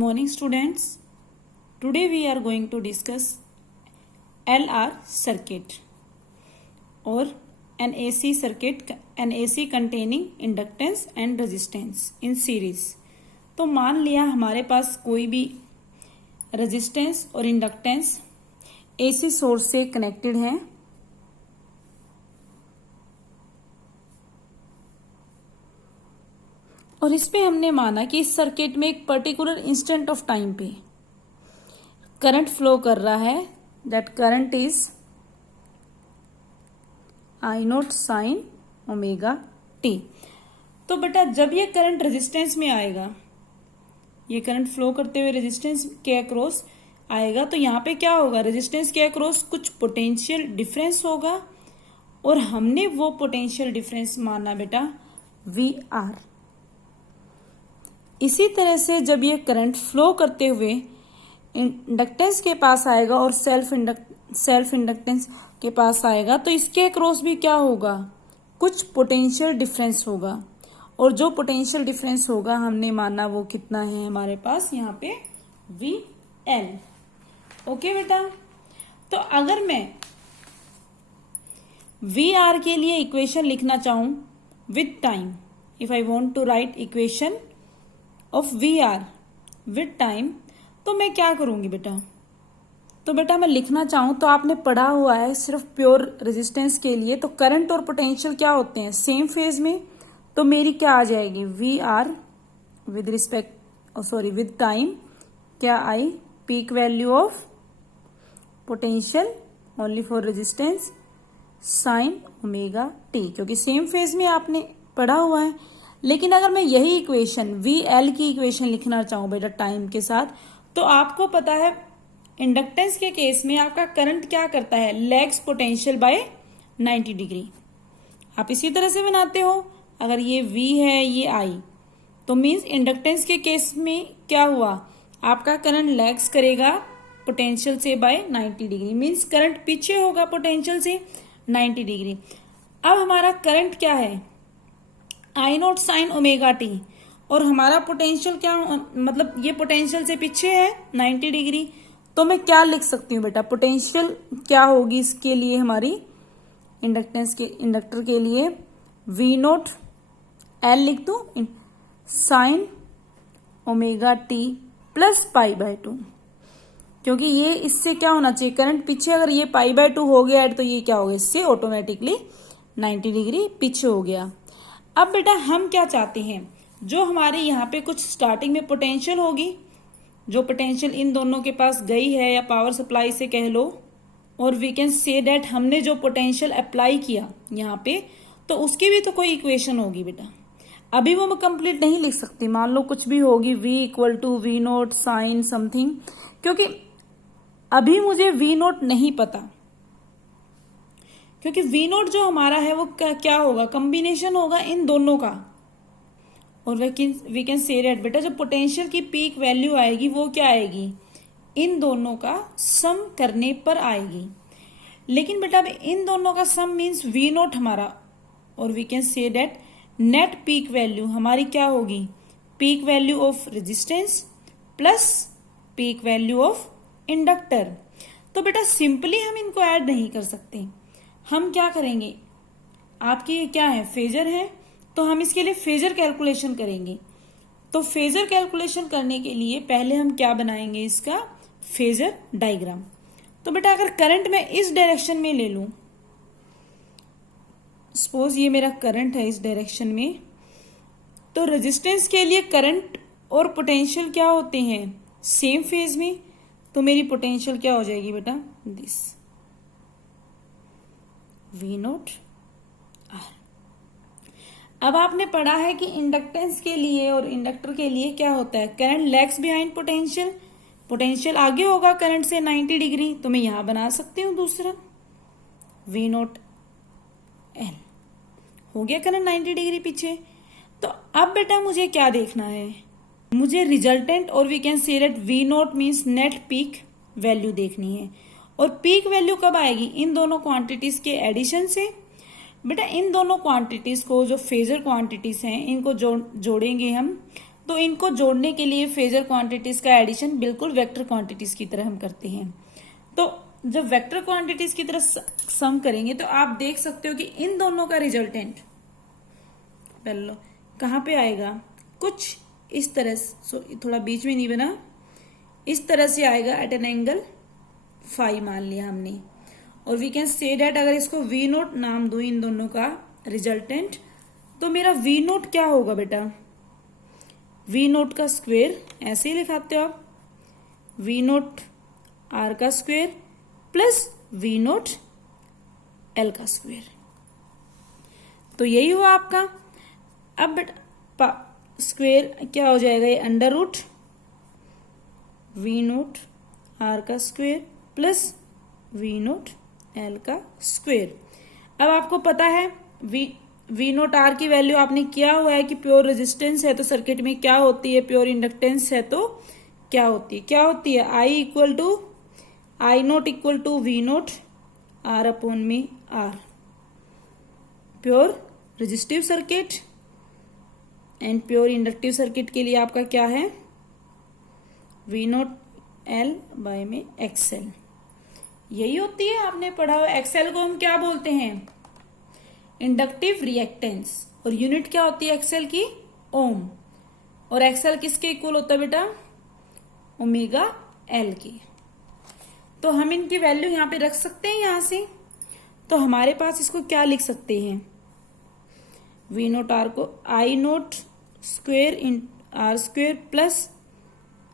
morning students. Today we are going to discuss LR circuit or an AC circuit, an AC containing inductance and resistance in series. तो मान लिया हमारे पास कोई भी resistance और inductance AC source से connected है और इसमें हमने माना कि इस सर्किट में एक पर्टिकुलर इंस्टेंट ऑफ टाइम पे करंट फ्लो कर रहा है. That current is I not sine omega T. तो बेटा जब ये करंट रेजिस्टेंस में आएगा, ये करंट फ्लो करते हुए रेजिस्टेंस के अक्रॉस आएगा, तो यहाँ पे क्या होगा, रेजिस्टेंस के अक्रॉस कुछ पोटेंशियल डिफरेंस होगा और हमने वो पोटेंशियल डिफरेंस माना बेटा वी आर. इसी तरह से जब ये करंट फ्लो करते हुए इंडक्टेंस के पास आएगा और सेल्फ इंडक्टेंस के पास आएगा, तो इसके अक्रॉस भी क्या होगा, कुछ पोटेंशियल डिफरेंस होगा और जो पोटेंशियल डिफरेंस होगा हमने माना वो कितना है हमारे पास यहाँ पे वी एल. ओके बेटा, तो अगर मैं वी आर के लिए इक्वेशन लिखना चाहूं with time, if I want to write equation of V are with time, तो मैं क्या करूंगी बेटा. तो बेटा मैं लिखना चाहूं तो आपने पढ़ा हुआ है सिर्फ प्योर रेजिस्टेंस के लिए, तो करंट और पोटेंशियल क्या होते हैं, सेम फेज में. तो मेरी क्या आ जाएगी, we are with respect with time क्या आई, peak value of potential only for resistance sine omega T, क्योंकि सेम फेज में आपने पढ़ा हुआ है. लेकिन अगर मैं यही इक्वेशन वी एल की इक्वेशन लिखना चाहूं बेटा टाइम के साथ, तो आपको पता है इंडक्टेंस के केस में आपका करंट क्या करता है, लैग्स पोटेंशियल बाय 90 डिग्री. आप इसी तरह से बनाते हो. अगर ये V है, ये I, तो मीन्स इंडक्टेंस के केस में क्या हुआ, आपका करंट लैग्स करेगा पोटेंशियल से बाय 90 डिग्री, मीन्स करंट पीछे होगा पोटेंशियल से 90 डिग्री. अब हमारा करंट क्या है, आई नॉट साइन ओमेगा टी, और हमारा पोटेंशियल क्या, मतलब ये पोटेंशियल से पीछे है 90 डिग्री. तो मैं क्या लिख सकती हूँ बेटा, पोटेंशियल क्या होगी इसके लिए हमारी इंडक्टर के लिए, वी नोट एल लिख दू sign omega T plus pi by 2, क्योंकि ये इससे क्या होना चाहिए, करंट पीछे, अगर ये पाई बाय 2 हो गया तो ये क्या हो गया, इससे ऑटोमेटिकली 90 डिग्री पीछे हो गया. अब बेटा हम क्या चाहते हैं, जो हमारे यहाँ पे कुछ स्टार्टिंग में पोटेंशियल होगी, जो पोटेंशियल इन दोनों के पास गई है या पावर सप्लाई से कह लो, और वी कैन से दैट हमने जो पोटेंशियल अप्लाई किया यहाँ पे, तो उसकी भी तो कोई इक्वेशन होगी बेटा. अभी वो मैं कंप्लीट नहीं लिख सकती, मान लो कुछ भी होगी, v equal to V naught sine something, क्योंकि अभी मुझे वी नोट नहीं पता, क्योंकि वी नोट जो हमारा है वो क्या होगा, कॉम्बिनेशन होगा इन दोनों का. और वी कैन से दैट बेटा जब पोटेंशियल की पीक वैल्यू आएगी वो क्या आएगी, इन दोनों का सम करने पर आएगी. लेकिन बेटा इन दोनों का सम मीन्स वी नोट हमारा, और we can say that net peak value हमारी क्या होगी, peak value of resistance plus peak value of inductor. तो बेटा सिंपली हम इनको ऐड नहीं कर सकते, हम क्या करेंगे, आपकी ये क्या है, फेजर है, तो हम इसके लिए फेजर कैलकुलेशन करेंगे. तो फेजर कैलकुलेशन करने के लिए पहले हम क्या बनाएंगे, इसका फेजर डायग्राम. तो बेटा अगर करंट मैं इस डायरेक्शन में ले लूं, सपोज ये मेरा करंट है इस डायरेक्शन में, तो रेजिस्टेंस के लिए करंट और पोटेंशियल क्या होते हैं, सेम फेज में. तो मेरी पोटेंशियल क्या हो जाएगी बेटा, दिस वी नोट आर. अब आपने पढ़ा है कि इंडक्टेंस के लिए और इंडक्टर के लिए क्या होता है, current lags behind potential, potential आगे होगा करंट से 90 डिग्री. तो मैं यहां बना सकती हूं दूसरा वी नोट एल, हो गया करंट 90 डिग्री पीछे. तो अब बेटा मुझे क्या देखना है, मुझे रिजल्टेंट और we can say that V naught means net peak value देखनी है. और पीक वैल्यू कब आएगी, इन दोनों क्वांटिटीज के एडिशन से. बेटा इन दोनों क्वांटिटीज को, जो फेजर क्वांटिटीज हैं, इनको जोड़ेंगे हम, तो इनको जोड़ने के लिए फेजर क्वांटिटीज का एडिशन बिल्कुल वेक्टर क्वांटिटीज की तरह हम करते हैं। तो जब वेक्टर क्वांटिटीज की तरह सम करेंगे तो आप देख सकते हो कि इन दोनों का रिजल्टेंट पहले कहाँ पे आएगा, कुछ इस तरह से, थोड़ा बीच में नहीं बना, इस तरह से आएगा एट एन एंगल फाई मान लिया हमने। और वी कैन से डेट अगर इसको वी नोट नाम दो इन दोनों का रिजल्टेंट, तो मेरा वी नोट क्या होगा बेटा, वी नोट का स्क्वायर, ऐसे ही लिखाते हो आप, वी नोट आर का square plus V naught L का स्क्वायर। तो यही हुआ आपका। अब बेटा स्क्वायर क्या हो जाएगा, ये under root V naught R का square plus V naught L का स्क्वायर। अब आपको पता है वी नोट आर की वैल्यू आपने किया हुआ है कि प्योर रेजिस्टेंस है तो सर्किट में क्या होती है, प्योर इंडक्टेंस है तो क्या होती है I equal to I naught equal to V naught R upon में R. Pure resistive circuit and pure inductive circuit के लिए आपका क्या है, वी नोट एल बाय में एक्सएल। यही होती है, आपने पढ़ा हुआ। एक्सएल को हम क्या बोलते हैं, इंडक्टिव रिएक्टेंस, और यूनिट क्या होती है एक्सएल की, ओम। और एक्सएल किसके इक्वल होता है बेटा, ओमेगा एल की। तो हम इनकी वैल्यू यहां पे रख सकते हैं यहां से। तो हमारे पास इसको क्या लिख सकते हैं, वी नोट आर को I naught square in R square plus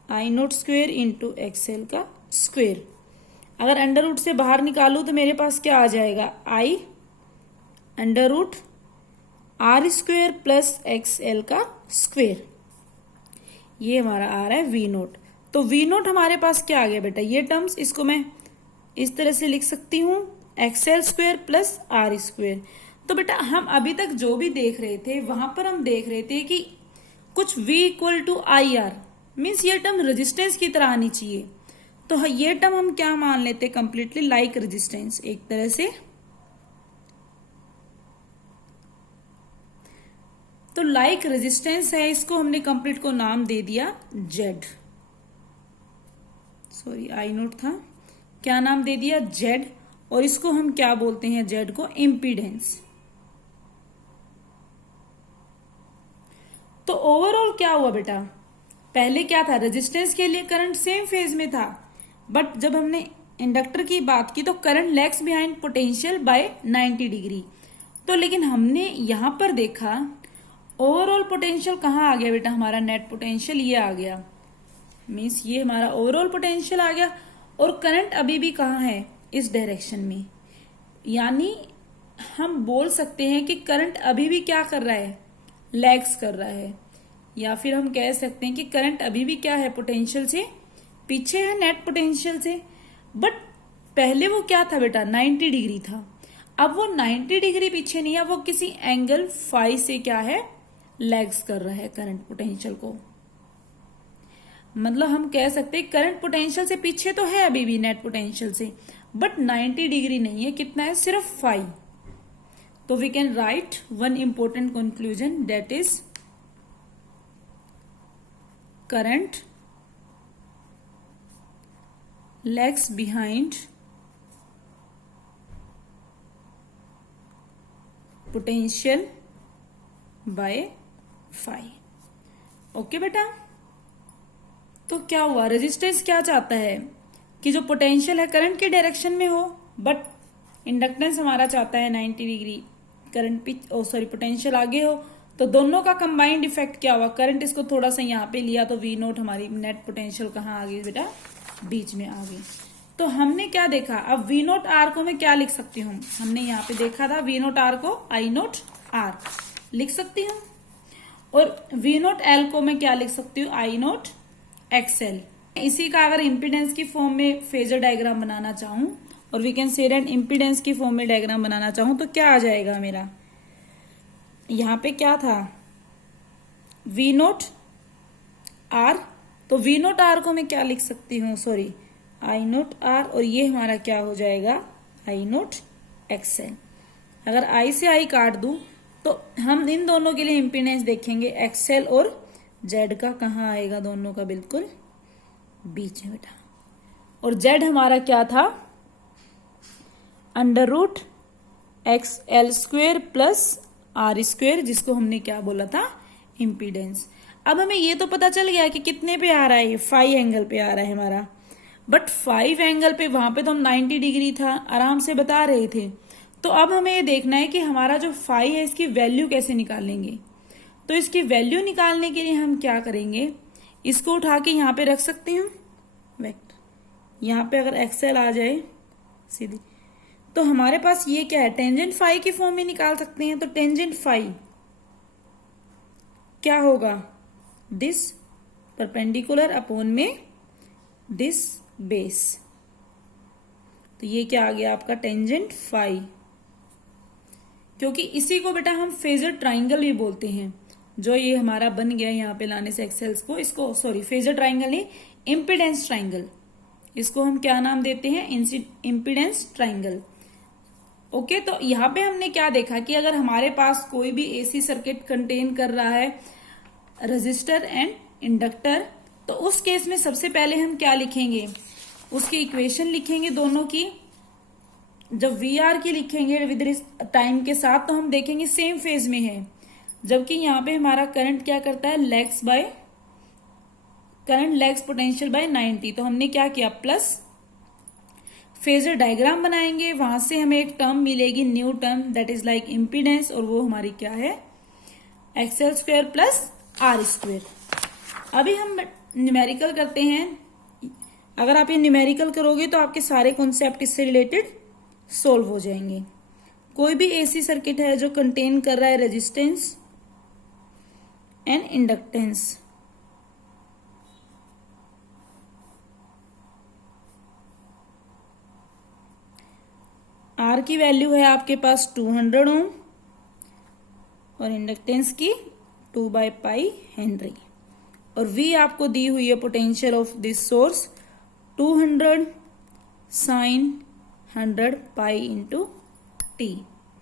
I naught square into X L का स्क्वेयर। अगर अंडर रूट से बाहर निकालू तो मेरे पास क्या आ जाएगा, I under root R square plus X L का स्क्वेयर। ये हमारा आ रहा है वी नोट। तो वी नोट हमारे पास क्या आ गया बेटा, ये टर्म्स, इसको मैं इस तरह से लिख सकती हूं, XL square plus R square. तो बेटा हम अभी तक जो भी देख रहे थे वहां पर हम देख रहे थे कि कुछ v equal to I R, means ये टर्म रेजिस्टेंस की तरह आनी चाहिए। तो ये टर्म हम क्या मान लेते, कंप्लीटली लाइक रेजिस्टेंस एक तरह से। तो लाइक रेजिस्टेंस है, इसको हमने कंप्लीट को नाम दे दिया जेड, सॉरी आई नोट था, क्या नाम दे दिया जेड। और इसको हम क्या बोलते हैं, जेड को इम्पीडेंस। तो ओवरऑल क्या हुआ बेटा, पहले क्या था, रेजिस्टेंस के लिए करंट सेम फेज में था, बट जब हमने इंडक्टर की बात की तो current lags behind potential by 90 degree. तो लेकिन हमने यहां पर देखा ओवरऑल पोटेंशियल कहाँ आ गया बेटा, हमारा नेट पोटेंशियल ये आ गया, मीन्स ये हमारा ओवरऑल पोटेंशियल आ गया। और करंट अभी भी कहाँ है, इस डायरेक्शन में। यानी हम बोल सकते हैं कि करंट अभी भी क्या कर रहा है, लैग्स कर रहा है। या फिर हम कह सकते हैं कि करंट अभी भी क्या है, पोटेंशियल से पीछे है, नेट पोटेंशियल से। बट पहले वो क्या था बेटा, 90 डिग्री था। अब वो 90 डिग्री पीछे नहीं है, वो किसी एंगल फाई से क्या है, लैग्स कर रहा है करंट पोटेंशियल को। मतलब हम कह सकते हैं करंट पोटेंशियल से पीछे तो है अभी भी, नेट पोटेंशियल से, बट 90 डिग्री नहीं है, कितना है, सिर्फ फाई। तो we can write one important conclusion, that is current lags behind potential by phi. Okay बेटा। तो क्या हुआ, रेजिस्टेंस क्या चाहता है कि जो पोटेंशियल है करंट के डायरेक्शन में हो, बट इंडक्टेंस हमारा चाहता है 90 डिग्री करंट पोटेंशियल आगे हो। तो दोनों का कंबाइंड इफेक्ट क्या हुआ, करंट इसको थोड़ा सा यहाँ पे लिया तो वी नोट हमारी नेट पोटेंशियल कहाँ आ गई बेटा, बीच में आ गई। तो हमने क्या देखा, अब वी नोट आर को मैं क्या लिख सकती हूँ, हमने यहाँ पे देखा था वी नोट आर को आई नोट आर लिख सकती हूँ, और वी नोट एल को मैं क्या लिख सकती हूँ, आई नोट एक्सएल। इसी का अगर इम्पीडेंस की फॉर्म में फेजर डायग्राम बनाना चाहूं, और we can say that impedance की फॉर्म में डायग्राम बनाना चाहूं, तो क्या आ जाएगा मेरा, यहां पे क्या था, वी नोट आर। तो वी नोट आर को मैं क्या लिख सकती हूँ, सॉरी आई नोट आर, और ये हमारा क्या हो जाएगा, आई नोट एक्सएल। अगर आई से आई काट दूं तो हम इन दोनों के लिए इम्पीडेंस देखेंगे एक्सएल और जेड का कहाँ आएगा, दोनों का बिल्कुल बीच में बेटा। और जेड हमारा क्या था, under root X L square plus R square, जिसको हमने क्या बोला था, इम्पीडेंस। अब हमें ये तो पता चल गया कि कितने पे आ रहा है, ये 5 एंगल पे आ रहा है हमारा, बट 5 एंगल पे वहां पे तो हम 90 डिग्री था आराम से बता रहे थे। तो अब हमें ये देखना है कि हमारा जो 5 है इसकी वैल्यू कैसे निकालेंगे। तो इसकी वैल्यू निकालने के लिए हम क्या करेंगे, इसको उठा के यहाँ पे रख सकते हैं वेक्टर। यहाँ पे अगर एक्सएल आ जाए सीधी, तो हमारे पास ये क्या है, टेंजेंट 5 की फॉर्म में निकाल सकते हैं। तो टेंजेंट 5 क्या होगा, दिस परपेंडिकुलर अपॉन में दिस बेस। तो ये क्या आ गया आपका टेंजेंट 5, क्योंकि इसी को बेटा हम फेजर ट्राइंगल भी बोलते हैं। जो ये हमारा बन गया यहाँ पे लाने से एक्सेल्स को, इसको सॉरी फेजर ट्राइंगल नहीं, इम्पीडेंस ट्राइंगल, इसको हम क्या नाम देते हैं, इम्पीडेंस ट्राइंगल। ओके, तो यहाँ पे हमने क्या देखा कि अगर हमारे पास कोई भी एसी सर्किट कंटेन कर रहा है रेजिस्टर एंड इंडक्टर, तो उस केस में सबसे पहले हम क्या लिखेंगे, उसकी इक्वेशन लिखेंगे दोनों की। जब वी आर की लिखेंगे विद टाइम के साथ, तो हम देखेंगे सेम फेज में है, जबकि यहाँ पे हमारा करंट क्या करता है, करंट लैग्स पोटेंशियल बाय 90। तो हमने क्या किया, प्लस फेजर डायग्राम बनाएंगे, वहां से हमें एक टर्म मिलेगी, new term, that is like impedance, और वो हमारी क्या है, XL square plus R square. अभी हम न्यूमेरिकल करते हैं। अगर आप ये न्यूमेरिकल करोगे तो आपके सारे कॉन्सेप्ट इससे रिलेटेड सोल्व हो जाएंगे। कोई भी एसी सर्किट है जो कंटेन कर रहा है रेजिस्टेंस एंड इंडक्टेंस, आर की वैल्यू है आपके पास 200 ओम और इंडक्टेंस की 2/पाई हेनरी, और V आपको दी हुई है potential of this source 200 sine 100 pi into T.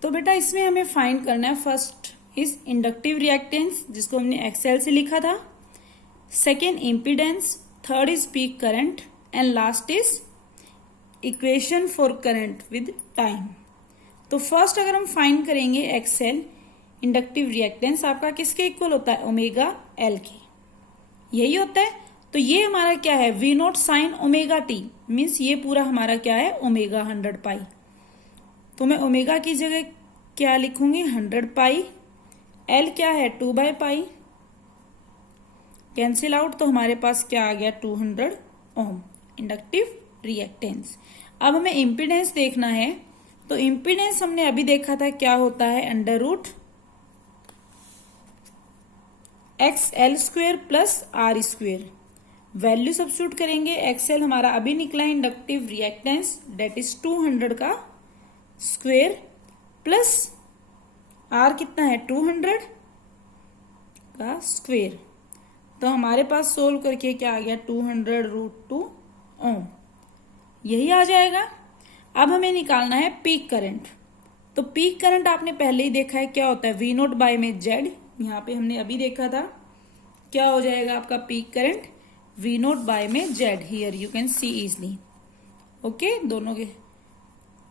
तो बेटा इसमें हमें फाइंड करना है, फर्स्ट इज इंडक्टिव रिएक्टेंस, जिसको हमने एक्सएल से लिखा था, second impedance, third is peak current, and last is equation for current with time. तो फर्स्ट अगर हम फाइंड करेंगे एक्सएल इंडक्टिव रिएक्टेंस, आपका किसके इक्वल होता है, ओमेगा एल के, यही होता है। तो ये हमारा क्या है, V naught sine omega T, means ये पूरा हमारा क्या है, ओमेगा 100 पाई। तो मैं ओमेगा की जगह क्या लिखूंगी, 100 पाई, एल क्या है 2/पाई, कैंसिल आउट, तो हमारे पास क्या आ गया 200 ओम इंडक्टिव रिएक्टेंस। अब हमें इम्पीडेंस देखना है, तो इम्पीडेंस हमने अभी देखा था क्या होता है, under root X L square plus R square. Value substitute करेंगे, एक्सएल हमारा अभी निकला इंडक्टिव रिएक्टेंस, डेट इज 200 का स्क्वेयर प्लस आर कितना है 200 का स्क्वेयर। तो हमारे पास सोल्व करके क्या आ गया 200√2 ओम, यही आ जाएगा। अब हमें निकालना है पीक करंट। तो पीक करंट आपने पहले ही देखा है क्या होता है, वी नोट बाय में जेड, यहाँ पे हमने अभी देखा था क्या हो जाएगा आपका peak current, V naught by में Z, here you can see easily, okay, दोनों के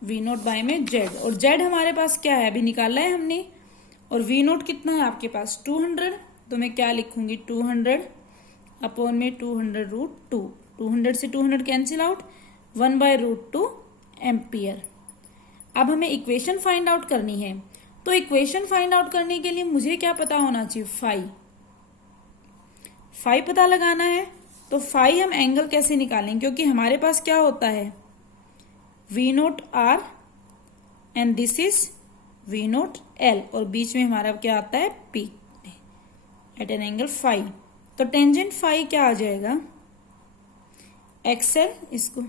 वी नोट बाय में जेड, और जेड हमारे पास क्या है अभी निकाला है हमने, और वी नोट कितना है आपके पास 200, तो मैं क्या लिखूंगी 200 अपॉन में 200√2, 200 से 200 कैंसिल आउट, 1/√2 एम्पियर। अब हमें इक्वेशन फाइंड आउट करनी है, तो इक्वेशन फाइंड आउट करने के लिए मुझे क्या पता होना चाहिए, फाई पता लगाना है। तो फाई हम एंगल कैसे निकालेंगे, क्योंकि हमारे पास क्या होता है V naught R and this is V naught L, और बीच में हमारा क्या आता है P at an angle phi. तो टेंजेंट फाई क्या आ जाएगा एक्सएल, इसको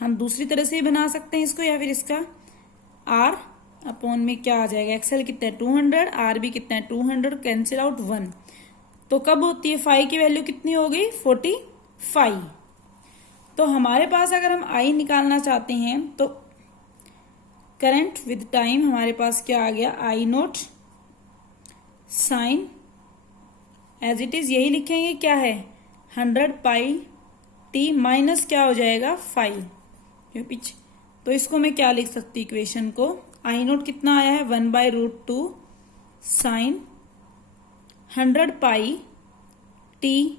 हम दूसरी तरह से ही बना सकते हैं इसको, या फिर इसका आर अपॉन में क्या आ जाएगा, एक्सएल कितना है 200, आर भी कितना है 200, कैंसिल आउट 1। तो कब होती है फाई की वैल्यू कितनी हो गई 45। तो हमारे पास अगर हम आई निकालना चाहते हैं तो करंट विद टाइम हमारे पास क्या आ गया, I naught sine as it is यही लिखेंगे, क्या है 100 पाई टी माइनस क्या हो जाएगा 5 पीछे। तो इसको मैं क्या लिख सकती इक्वेशन को, आई नोट कितना आया है 1/√2 साइन 100 पाई टी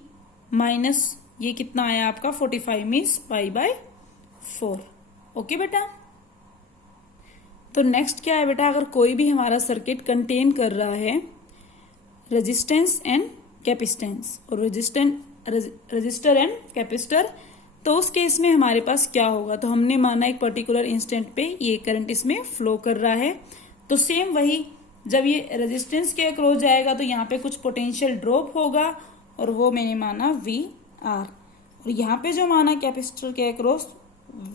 माइनस ये कितना आया आपका 45 मीन्स π/4। ओके बेटा। तो नेक्स्ट क्या है बेटा, अगर कोई भी हमारा सर्किट कंटेन कर रहा है रेजिस्टेंस एंड कैपेसिटेंस और रजिस्टर एंड कैपेसिटर, तो उस केस में हमारे पास क्या होगा। तो हमने माना एक पर्टिकुलर इंस्टेंट पे ये करंट इसमें फ्लो कर रहा है, तो सेम वही जब ये रेजिस्टेंस के अक्रॉस जाएगा तो यहाँ पे कुछ पोटेंशियल ड्रॉप होगा और वो मैंने माना VR, और यहाँ पे जो माना कैपेसिटर के अक्रॉस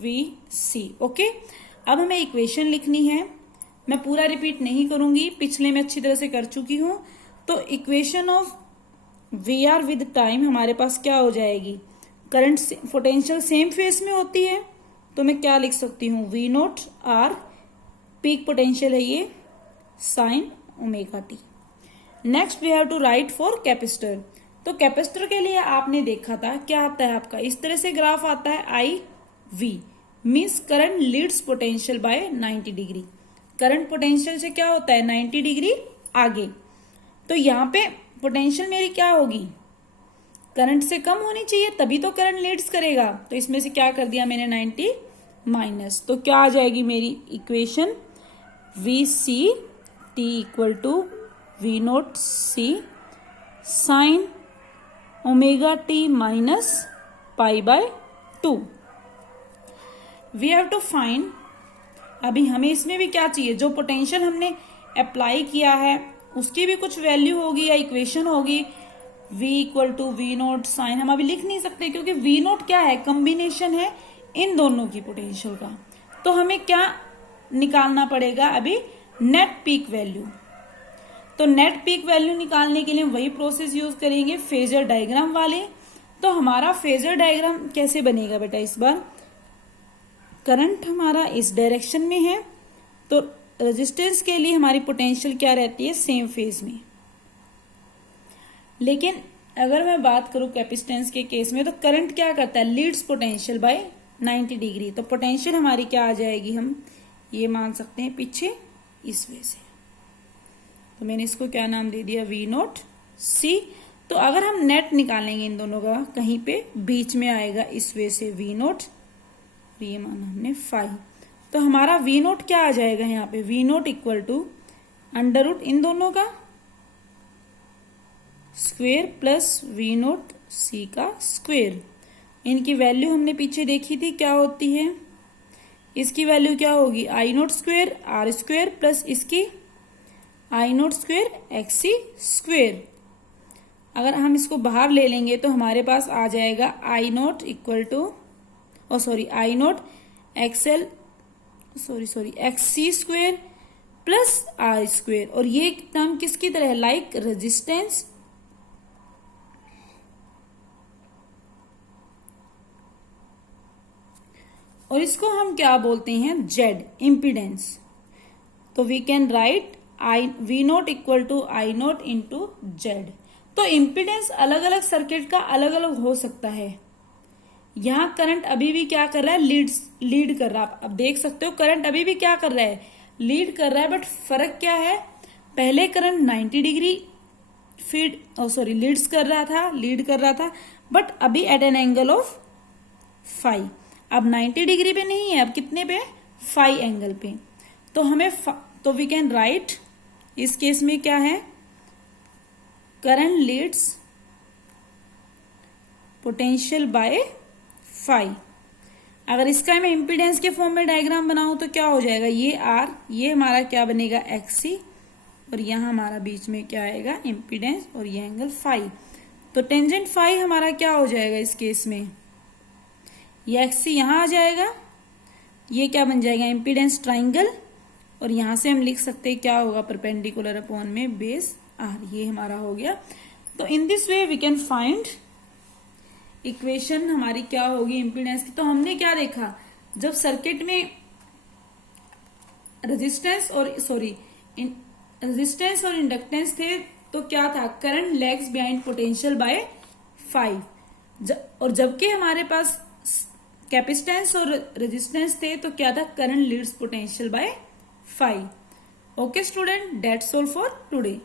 VC। ओके, अब हमें इक्वेशन लिखनी है, मैं पूरा रिपीट नहीं करूंगी, पिछले में अच्छी तरह से कर चुकी हूं। तो equation of VR with time हमारे पास क्या हो जाएगी, करंट पोटेंशियल सेम फेस में होती है, तो मैं क्या लिख सकती हूँ V0R, पीक पोटेंशियल है ये, sine omega T. Next we have to write for capacitor. तो कैपेसिटर के लिए आपने देखा था क्या आता है आपका, इस तरह से ग्राफ आता है IV means current Leeds potential by 90 degree. Current potential से क्या होता है 90 डिग्री आगे। तो यहाँ पे पोटेंशियल मेरी क्या होगी, करंट से कम होनी चाहिए तभी तो करंट लीड्स करेगा। तो इसमें से क्या कर दिया मैंने 90 माइनस, तो क्या आ जाएगी मेरी equation VC T equal to V0C sine omega T minus π/2। We have to find, अभी हमें इसमें भी क्या चाहिए, जो पोटेंशियल हमने अप्लाई किया है उसकी भी कुछ वैल्यू होगी या इक्वेशन होगी। V equal to V0 sign हम अभी लिख नहीं सकते क्योंकि V0 क्या है, कॉम्बिनेशन है इन दोनों की पोटेंशियल का। तो हमें क्या निकालना पड़ेगा अभी, नेट पीक वैल्यू। तो नेट पीक वैल्यू निकालने के लिए वही प्रोसेस यूज करेंगे फेजर डायग्राम वाले। तो हमारा फेजर डायग्राम कैसे बनेगा बेटा, इस बार करंट हमारा इस डायरेक्शन में है, तो रेजिस्टेंस के लिए हमारी पोटेंशियल क्या रहती है, सेम फेज में। लेकिन अगर मैं बात करूं कैपेसिटेंस के केस में, तो करंट क्या करता है, लीड्स पोटेंशियल बाय 90 डिग्री। तो पोटेंशियल हमारी क्या आ जाएगी, हम ये मान सकते हैं पीछे इस वे से। तो मैंने इसको क्या नाम दे दिया V0C। तो अगर हम नेट निकालेंगे इन दोनों का, कहीं पे बीच में आएगा इस वे से V0, ये माना हमने 5। तो हमारा V0 क्या आ जाएगा यहाँ पे, V0 equal to under root इन दोनों का स्क्वेयर प्लस V0C का स्क्वेयर। इनकी वैल्यू हमने पीछे देखी थी क्या होती है, इसकी वैल्यू क्या होगी I0 square R square plus इसकी I0 स्क्वेयर XC स्क्वेयर। अगर हम इसको बाहर ले लेंगे तो हमारे पास आ जाएगा I0 equal to I0 XC square plus R square. और ये टर्म किसकी तरह है, लाइक रेजिस्टेंस और इसको हम क्या बोलते हैं Z, इम्पीडेंस। तो we can write V0 equal to I0 into Z। तो इम्पीडेंस अलग अलग सर्किट का अलग अलग हो सकता है। यहां करंट अभी भी क्या कर रहा है, लीड कर रहा है। अब देख सकते हो करंट अभी भी क्या कर रहा है, लीड कर रहा है, बट फर्क क्या है, पहले करंट 90 डिग्री लीड कर रहा था, बट अभी एट एन एंगल ऑफ 5। अब 90 डिग्री पे नहीं है, अब कितने पे, 5 एंगल पे। तो हमें तो वी कैन राइट, इस केस में क्या है, करंट लीड्स पोटेंशियल बाय 5। अगर इसका मैं इम्पीडेंस के फॉर्म में डायग्राम बनाऊं तो क्या हो जाएगा, ये R, ये हमारा क्या बनेगा XC, और यहां हमारा बीच में क्या आएगा इम्पीडेंस, और ये एंगल 5। तो टेंजेंट 5 हमारा क्या हो जाएगा इस केस में, ये XC यहां आ जाएगा, ये क्या बन जाएगा इम्पीडेंस ट्राइंगल, और यहां से हम लिख सकते हैं क्या होगा परपेंडिकुलर अपॉन में बेस R, ये हमारा हो गया। तो in this way we can find equation हमारी क्या होगी इम्पीडेंस की। तो हमने क्या देखा, जब सर्किट में रेजिस्टेंस और इंडक्टेंस थे तो क्या था, current lags behind potential by 5, और जबकि हमारे पास कैपेसिटेंस और रेजिस्टेंस थे तो क्या था, current Leeds potential by 5। Okay student, that's all for today.